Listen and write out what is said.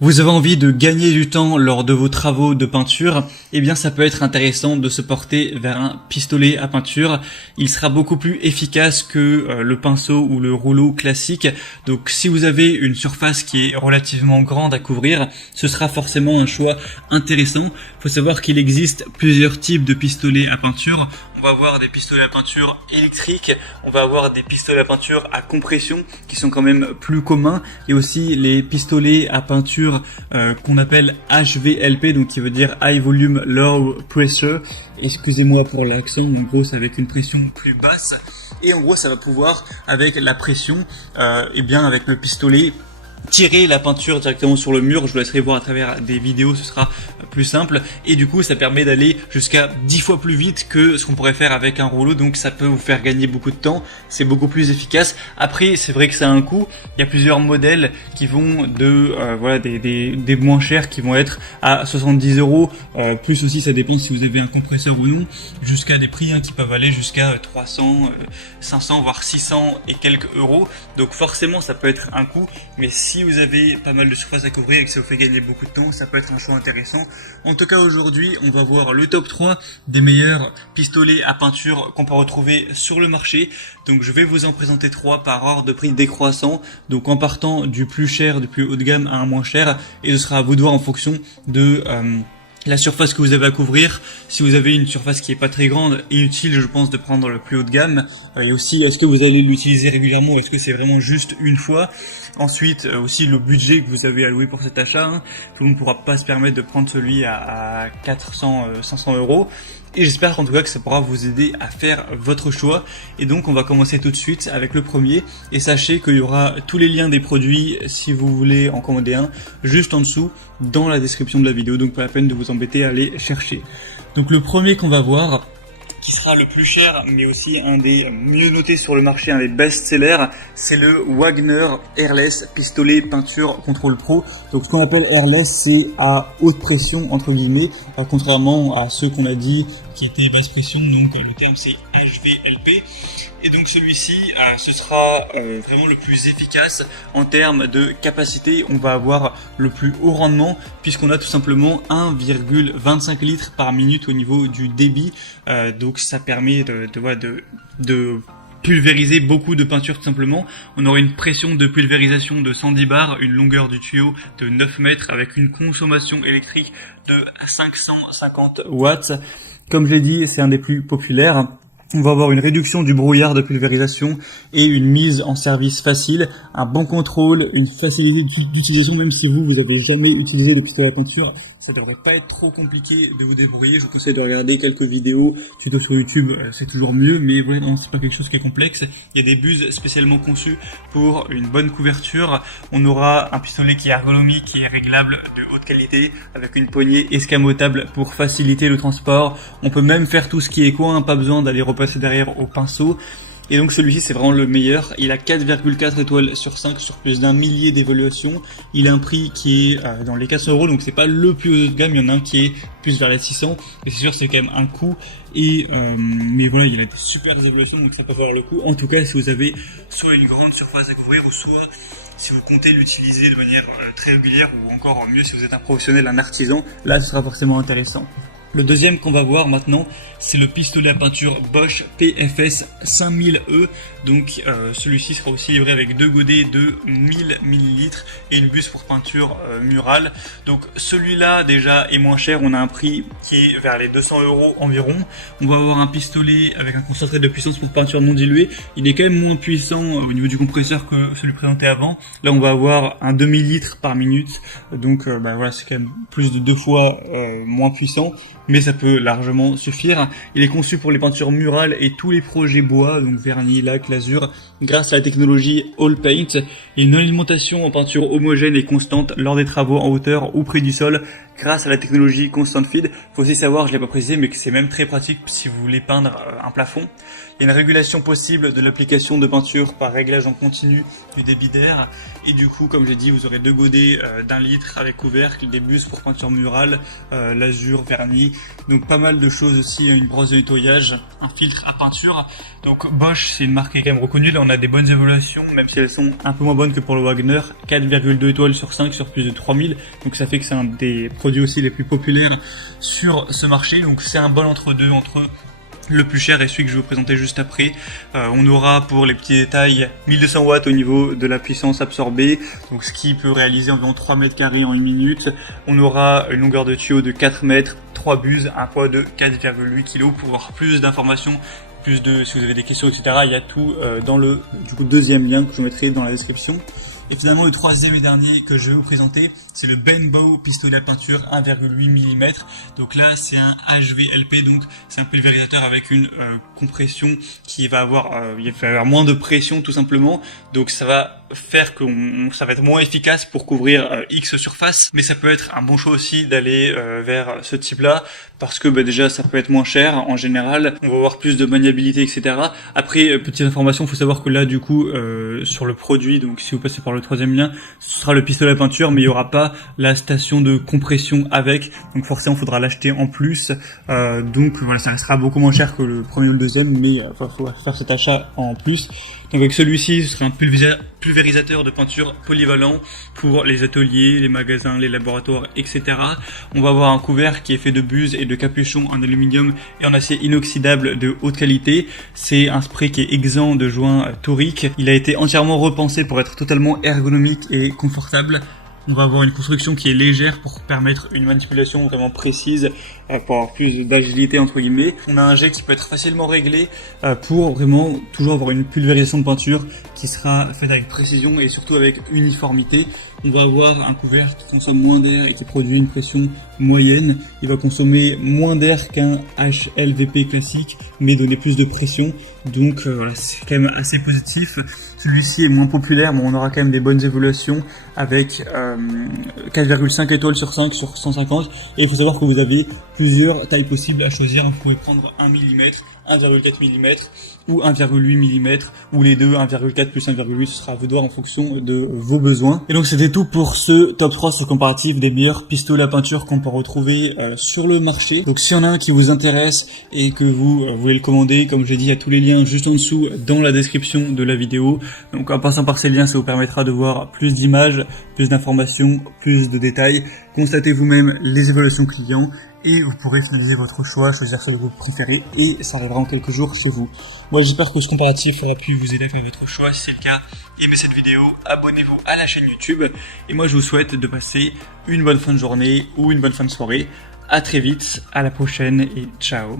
Vous avez envie de gagner du temps lors de vos travaux de peinture, eh bien ça peut être intéressant de se porter vers un pistolet à peinture. Il sera beaucoup plus efficace que le pinceau ou le rouleau classique. Donc si vous avez une surface qui est relativement grande à couvrir, ce sera forcément un choix intéressant. Il faut savoir qu'il existe plusieurs types de pistolets à peinture. On va avoir des pistolets à peinture électriques, on va avoir des pistolets à peinture à compression qui sont quand même plus communs, et aussi les pistolets à peinture qu'on appelle HVLP, donc qui veut dire High Volume Low Pressure. Excusez-moi pour l'accent, en gros c'est avec une pression plus basse, et en gros ça va pouvoir avec la pression, et bien avec le pistolet, tirer la peinture directement sur le mur. Je vous laisserai voir à travers des vidéos, ce sera plus simple, et du coup ça permet d'aller jusqu'à 10 fois plus vite que ce qu'on pourrait faire avec un rouleau, donc ça peut vous faire gagner beaucoup de temps, c'est beaucoup plus efficace. Après c'est vrai que ça a un coût, il y a plusieurs modèles qui vont de voilà des moins chers qui vont être à 70 €, plus aussi ça dépend si vous avez un compresseur ou non, jusqu'à des prix qui peuvent aller jusqu'à 300, 500 voire 600 et quelques euros. Donc forcément ça peut être un coût, mais si vous avez pas mal de surface à couvrir et que ça vous fait gagner beaucoup de temps, ça peut être un choix intéressant. En tout cas aujourd'hui, on va voir le top 3 des meilleurs pistolets à peinture qu'on peut retrouver sur le marché. Donc je vais vous en présenter 3 par ordre de prix décroissant, donc en partant du plus cher, du plus haut de gamme à un moins cher, et ce sera à vous de voir en fonction de la surface que vous avez à couvrir. Si vous avez une surface qui est pas très grande, inutile je pense de prendre le plus haut de gamme, et aussi est-ce que vous allez l'utiliser régulièrement, est-ce que c'est vraiment juste une fois. Ensuite aussi le budget que vous avez alloué pour cet achat, tout le monde ne pourra pas se permettre de prendre celui à 400, 500 €. Et j'espère en tout cas que ça pourra vous aider à faire votre choix. Et donc on va commencer tout de suite avec le premier. Et sachez qu'il y aura tous les liens des produits si vous voulez en commander un juste en dessous dans la description de la vidéo. Donc pas la peine de vous embêter à aller chercher. Donc le premier qu'on va voir, qui sera le plus cher mais aussi un des mieux notés sur le marché, un des best-sellers, c'est le Wagner Airless pistolet peinture contrôle pro. Donc ce qu'on appelle airless, c'est à haute pression entre guillemets, contrairement à ceux qu'on a dit qui étaient basse pression, donc le terme c'est HVLP. Et donc celui-ci, ce sera vraiment le plus efficace en termes de capacité. On va avoir le plus haut rendement puisqu'on a tout simplement 1,25 litres par minute au niveau du débit. Donc ça permet de pulvériser beaucoup de peinture tout simplement. On aura une pression de pulvérisation de 110 bars, une longueur du tuyau de 9 mètres avec une consommation électrique de 550 watts. Comme je l'ai dit, c'est un des plus populaires. On va avoir une réduction du brouillard de pulvérisation et une mise en service facile, un bon contrôle, une facilité d'utilisation. Même si vous avez jamais utilisé le pistolet à peinture, ça devrait pas être trop compliqué de vous débrouiller. Je vous conseille de regarder quelques vidéos, tutos sur YouTube, c'est toujours mieux, mais voilà, non, c'est pas quelque chose qui est complexe. Il y a des buses spécialement conçues pour une bonne couverture. On aura un pistolet qui est ergonomique, qui est réglable de haute qualité, avec une poignée escamotable pour faciliter le transport. On peut même faire tout ce qui est coin, pas besoin d'aller repasser derrière au pinceau. Et donc celui-ci c'est vraiment le meilleur. Il a 4,4 étoiles sur 5 sur plus d'un millier d'évaluations. Il a un prix qui est dans les 400 €, donc c'est pas le plus haut de gamme. Il y en a un qui est plus vers les 600, et c'est sûr c'est quand même un coût. Et mais voilà, il a des super évaluations, donc ça peut valoir le coup. En tout cas, si vous avez soit une grande surface à couvrir, ou soit si vous comptez l'utiliser de manière très régulière, ou encore mieux si vous êtes un professionnel, un artisan, là ce sera forcément intéressant. Le deuxième qu'on va voir maintenant, c'est le pistolet à peinture Bosch PFS 5000E. Donc celui-ci sera aussi livré avec 2 godets de 1000 ml et une buse pour peinture murale. Donc celui-là déjà est moins cher, on a un prix qui est vers les 200 € environ. On va avoir un pistolet avec un concentré de puissance pour peinture non diluée. Il est quand même moins puissant au niveau du compresseur que celui présenté avant. Là on va avoir un demi-litre par minute, donc voilà, c'est quand même plus de 2 fois moins puissant, mais ça peut largement suffire. Il est conçu pour les peintures murales et tous les projets bois, donc vernis, lac, lasure, grâce à la technologie All Paint, et une alimentation en peinture homogène et constante lors des travaux en hauteur ou près du sol, grâce à la technologie Constant Feed. Faut aussi savoir, je l'ai pas précisé, mais que c'est même très pratique si vous voulez peindre un plafond. Il y a une régulation possible de l'application de peinture par réglage en continu du débit d'air. Et du coup, comme j'ai dit, vous aurez 2 godets d'1 litre avec couvercle, des buses pour peinture murale, lasure, vernis. Donc pas mal de choses aussi, une brosse de nettoyage, un filtre à peinture. Donc Bosch, c'est une marque qui est quand même reconnue. Là, on a des bonnes évaluations, même si elles sont un peu moins bonnes que pour le Wagner. 4,2 étoiles sur 5 sur plus de 3000. Donc ça fait que c'est un des produits aussi les plus populaires sur ce marché. Donc c'est un bon entre-deux entre le plus cher et celui que je vais vous présenter juste après. On aura pour les petits détails 1200 watts au niveau de la puissance absorbée, donc ce qui peut réaliser environ 3 mètres carrés en 1 minute. On aura une longueur de tuyau de 4 mètres, 3 buses, un poids de 4,8 kg. Pour avoir plus d'informations, si vous avez des questions, etc., il y a tout dans le deuxième lien que je mettrai dans la description. Et finalement, le troisième et dernier que je vais vous présenter, c'est le Benbow pistolet à peinture 1,8 mm. Donc là, c'est un HVLP, donc c'est un pulvérisateur avec une compression qui va avoir, il va y avoir moins de pression tout simplement. Donc ça va faire que ça va être moins efficace pour couvrir X surface. Mais ça peut être un bon choix aussi d'aller vers ce type-là, parce que déjà ça peut être moins cher en général. On va avoir plus de maniabilité, etc. Après, petite information, il faut savoir que là, du coup, sur le produit, donc si vous passez par le troisième lien, ce sera le pistolet à peinture, mais il n'y aura pas la station de compression avec, donc forcément il faudra l'acheter en plus. Donc voilà, ça restera beaucoup moins cher que le premier ou le deuxième, mais il faut faire cet achat en plus. Donc avec celui-ci, ce sera un pulvérisateur de peinture polyvalent pour les ateliers, les magasins, les laboratoires, etc. On va avoir un couvert qui est fait de buses et de capuchons en aluminium et en acier inoxydable de haute qualité. C'est un spray qui est exempt de joints toriques. Il a été entièrement repensé pour être totalement ergonomique et confortable. On va avoir une construction qui est légère pour permettre une manipulation vraiment précise, pour avoir plus d'agilité entre guillemets. On a un jet qui peut être facilement réglé pour vraiment toujours avoir une pulvérisation de peinture qui sera faite avec précision et surtout avec uniformité. On va avoir un couvert qui consomme moins d'air et qui produit une pression moyenne. Il va consommer moins d'air qu'un HLVP classique, mais donner plus de pression. Donc c'est quand même assez positif. Celui-ci est moins populaire, mais on aura quand même des bonnes évaluations avec 4,5 étoiles sur 5 sur 150. Et il faut savoir que vous avez plusieurs tailles possibles à choisir. Vous pouvez prendre 1 mm, 1,4 mm ou 1,8 mm, ou les deux, 1,4 plus 1,8, ce sera à vous de voir en fonction de vos besoins. Et donc c'était tout pour ce top 3 sur le comparatif des meilleurs pistolets à peinture qu'on peut retrouver sur le marché. Donc s'il y en a un qui vous intéresse et que vous voulez le commander, comme je l'ai dit, il y a tous les liens juste en dessous dans la description de la vidéo. Donc en passant par ces liens, ça vous permettra de voir plus d'images, plus d'informations, plus de détails. Constatez vous-même les évaluations clients et vous pourrez finaliser votre choix, choisir ce que vous préférez et ça arrivera en quelques jours chez vous. Moi j'espère que ce comparatif aura pu vous aider à faire votre choix. Si c'est le cas, aimez cette vidéo, abonnez-vous à la chaîne YouTube et moi je vous souhaite de passer une bonne fin de journée ou une bonne fin de soirée. À très vite, à la prochaine et ciao.